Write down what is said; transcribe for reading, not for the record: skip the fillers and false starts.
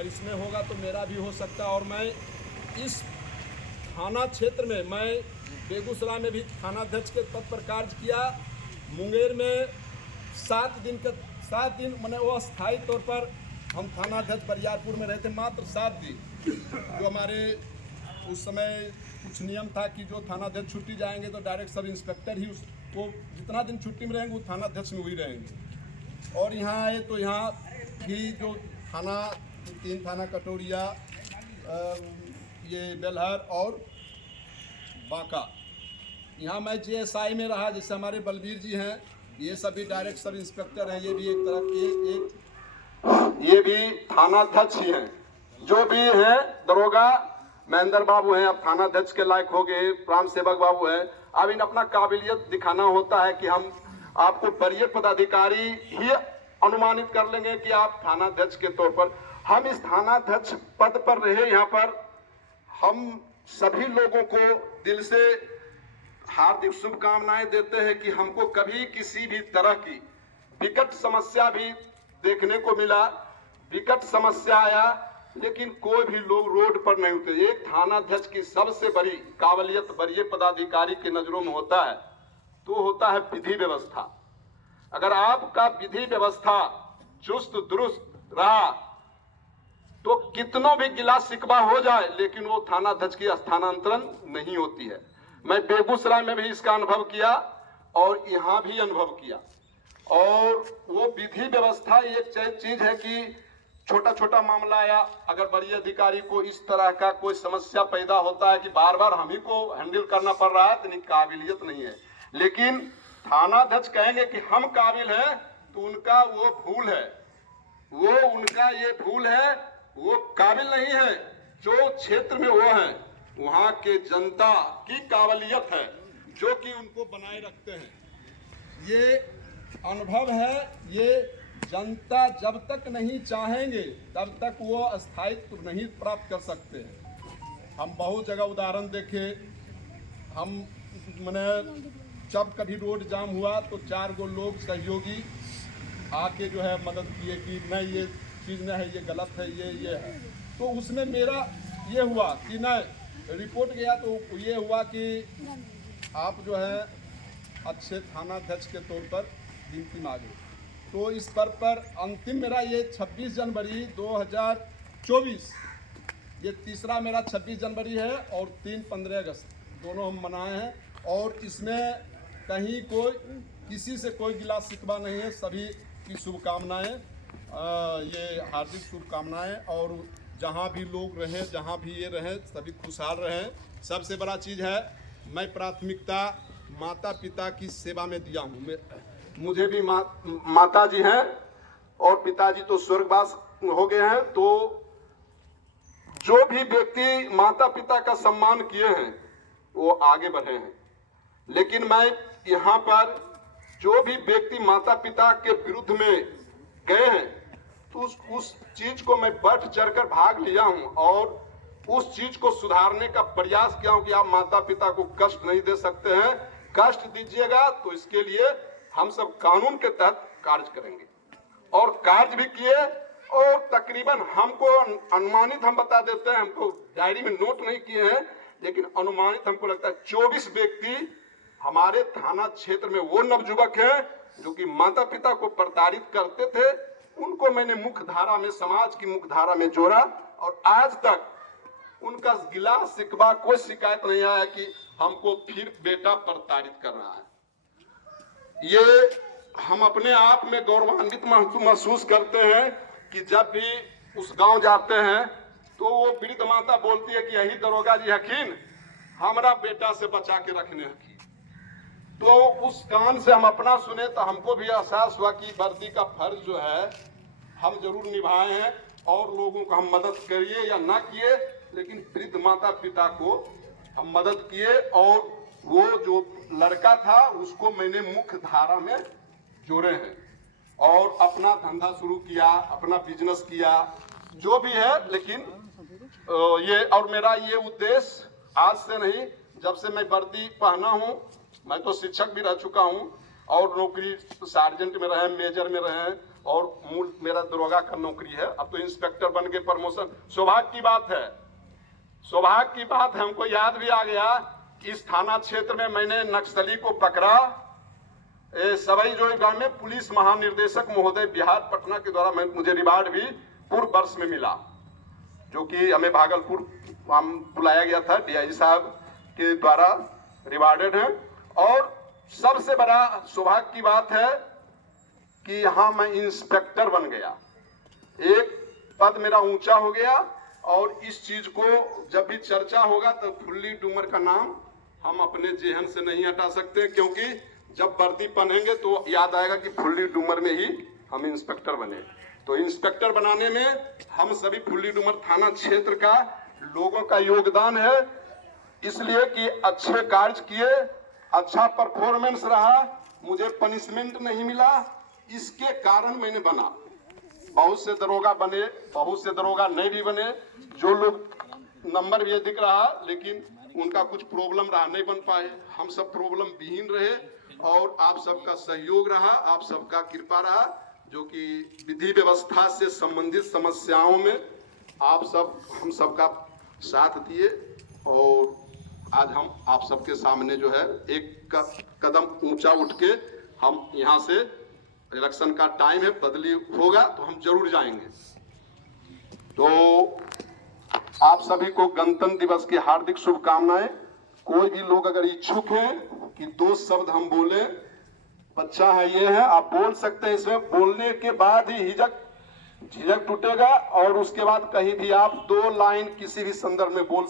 अगर इसमें होगा तो मेरा भी हो सकता है। और मैं इस थाना क्षेत्र में, मैं बेगूसराय में भी थानाध्यक्ष के पद पर कार्य किया। मुंगेर में 7 दिन मैंने वो अस्थायी तौर पर हम थानाध्यक्ष बरियारपुर में रहते मात्र 7 दिन। जो हमारे उस समय कुछ नियम था कि जो थानाध्यक्ष छुट्टी जाएंगे तो डायरेक्ट सब इंस्पेक्टर ही उसको जितना दिन छुट्टी में रहेंगे वो थानाध्यक्ष में वही रहेंगे। और यहाँ आए तो यहाँ भी जो थाना 3 थाना कटोरिया, ये बेलहर और बांका, यहाँ मैं जेएसआई में रहा। जैसे हमारे बलबीर जी हैं, ये सभी डायरेक्ट सब इंस्पेक्टर हैं, ये भी एक तरह के ये भी थानाध्यक्ष ही हैं। जो भी हैं दरोगा महेंद्र बाबू हैं, अब थानाध्यक्ष के लायक हो गए, प्राण सेवक बाबू हैं। अब इन अपना काबिलियत दिखाना होता है कि हम आपको वरीय पदाधिकारी ही अनुमानित कर लेंगे कि आप थानाध्यक्ष के तौर पर। हम इस थानाध्यक्ष पद पर रहे, यहाँ पर हम सभी लोगों को दिल से हार्दिक शुभकामनाएं देते हैं कि हमको कभी किसी भी तरह की विकट समस्या भी देखने को मिला, विकट समस्या आया, लेकिन कोई भी लोग रोड पर नहीं उतरे। एक थानाध्यक्ष की सबसे बड़ी काबिलियत वरीय पदाधिकारी की नजरों में होता है तो होता है विधि व्यवस्था। अगर आपका विधि व्यवस्था चुस्त दुरुस्त रहा तो कितनों भी गिला शिकवा हो जाए, लेकिन वो थानाध्यक्ष की स्थानांतरण नहीं होती है। मैं बेगूसराय में भी इसका अनुभव किया और यहाँ भी अनुभव किया। और वो विधि व्यवस्था एक चीज है कि छोटा छोटा मामला आया, अगर वरीय अधिकारी को इस तरह का कोई समस्या पैदा होता है कि बार बार हम ही को हैंडल करना पड़ रहा है, तो इनकी काबिलियत नहीं है। लेकिन थानाध्यक्ष कहेंगे कि हम काबिल हैं तो उनका वो भूल है, वो उनका ये भूल है, वो काबिल नहीं है। जो क्षेत्र में वो है वहाँ के जनता की काबिलियत है जो कि उनको बनाए रखते हैं। ये अनुभव है, ये जनता जब तक नहीं चाहेंगे तब तक वो स्थायित्व नहीं प्राप्त कर सकते हैं। हम बहुत जगह उदाहरण देखे, हम मैंने जब कभी रोड जाम हुआ तो 4 गो लोग सहयोगी आके जो है मदद किए कि नहीं ये चीज़ नहीं है, ये गलत है, ये है। तो उसमें मेरा ये हुआ कि नहीं, रिपोर्ट गया तो ये हुआ कि आप जो है अच्छे थानाध्यक्ष के तौर पर गिनती मांगे। तो इस पर अंतिम मेरा ये 26 जनवरी 2024, ये तीसरा मेरा 26 जनवरी है और 3 15 अगस्त दोनों हम मनाए हैं। और इसमें कहीं कोई किसी से कोई गिला शिकवा नहीं है, सभी की शुभकामनाएं, ये हार्दिक शुभकामनाएं। और जहाँ भी लोग रहें, जहाँ भी ये रहें, सभी खुशहाल रहें। सबसे बड़ा चीज़ है, मैं प्राथमिकता माता पिता की सेवा में दिया हूँ। मुझे भी माता जी हैं और पिताजी तो स्वर्गवास हो गए हैं। तो जो भी व्यक्ति माता पिता का सम्मान किए हैं वो आगे बढ़े हैं। लेकिन मैं यहाँ पर जो भी व्यक्ति माता पिता के विरुद्ध में गए हैं तो उस चीज को मैं बढ़ चढ़कर भाग लिया हूँ और उस चीज को सुधारने का प्रयास किया हूँ कि आप माता पिता को कष्ट नहीं दे सकते हैं। कष्ट दीजिएगा तो इसके लिए हम सब कानून के तहत कार्य करेंगे और कार्य भी किए। और तकरीबन हमको अनुमानित हम बता देते हैं, हमको डायरी में नोट नहीं किए हैं, लेकिन अनुमानित हमको लगता है 24 व्यक्ति हमारे थाना क्षेत्र में वो नवयुवक हैं जो कि माता पिता को प्रताड़ित करते थे। उनको मैंने मुख्य धारा में, समाज की मुख्य धारा में जोड़ा और आज तक उनका गिला शिकवा कोई शिकायत नहीं आया कि हमको फिर बेटा प्रताड़ित कर रहा है। ये हम अपने आप में गौरवान्वित महसूस करते हैं कि जब भी उस गांव जाते हैं तो वो वृद्ध माता बोलती है कि यही दरोगा जी हकीन हमारा बेटा से बचा के रखने हकीन। तो उस कान से हम अपना सुने तो हमको भी एहसास हुआ कि वर्दी का फर्ज जो है हम जरूर निभाए हैं और लोगों को हम मदद करिए या ना किए, लेकिन वृद्ध माता पिता को हम मदद किए। और वो जो लड़का था उसको मैंने मुख्य धारा में जोड़े हैं और अपना धंधा शुरू किया, अपना बिजनेस किया, जो भी है। लेकिन ये और मेरा ये उद्देश्य आज से नहीं, जब से मैं वर्दी पहना हूँ, मैं तो शिक्षक भी रह चुका हूँ और नौकरी सार्जेंट में रहे, मेजर में रहे, और मूल मेरा दरोगा का नौकरी है। अब तो इंस्पेक्टर बन के प्रमोशन, सौभाग्य की बात है, सौभाग्य की बात है। हमको याद भी आ गया कि इस थाना क्षेत्र में मैंने नक्सली को पकड़ा, सवई जोई गांव में पुलिस महानिर्देशक महोदय बिहार पटना के द्वारा मुझे रिवार्ड भी पूर्व वर्ष में मिला, जो कि हमें भागलपुर हम बुलाया गया था, डीआईजी साहब के द्वारा रिवार्डेड है। और सबसे बड़ा सौभाग्य की बात है कि यहाँ मैं इंस्पेक्टर बन गया, एक पद मेरा ऊंचा हो गया। और इस चीज को जब भी चर्चा होगा तो फुल्ली डूमर का नाम हम अपने जेहन से नहीं हटा सकते, क्योंकि जब वर्दी पहनेंगे तो याद आएगा कि फुल्ली डूमर में ही हम इंस्पेक्टर बने। तो इंस्पेक्टर बनाने में हम सभी फुल्ली डूमर थाना क्षेत्र का लोगों का योगदान है, इसलिए कि अच्छे कार्य किए, अच्छा परफॉर्मेंस रहा, मुझे पनिशमेंट नहीं मिला, इसके कारण मैंने बना। बहुत से दरोगा बने, बहुत से दरोगा नहीं भी बने, जो लोग नंबर भी दिख रहा लेकिन उनका कुछ प्रॉब्लम रहा, नहीं बन पाए। हम सब प्रॉब्लम विहीन रहे और आप सबका सहयोग रहा, आप सबका कृपा रहा, जो कि विधि व्यवस्था से संबंधित समस्याओं में हम सबका साथ दिए। और आज हम आप सबके सामने जो है एक कदम ऊंचा उठ के हम यहाँ से, इलेक्शन का टाइम है, बदली होगा तो हम जरूर जाएंगे। तो आप सभी को गणतंत्र दिवस की हार्दिक शुभकामनाएं। कोई भी लोग अगर इच्छुक हैं कि 2 शब्द हम बोले, बच्चा है ये है, आप बोल सकते हैं। इसमें बोलने के बाद ही झिझक टूटेगा और उसके बाद कहीं भी आप 2 लाइन किसी भी संदर्भ में बोल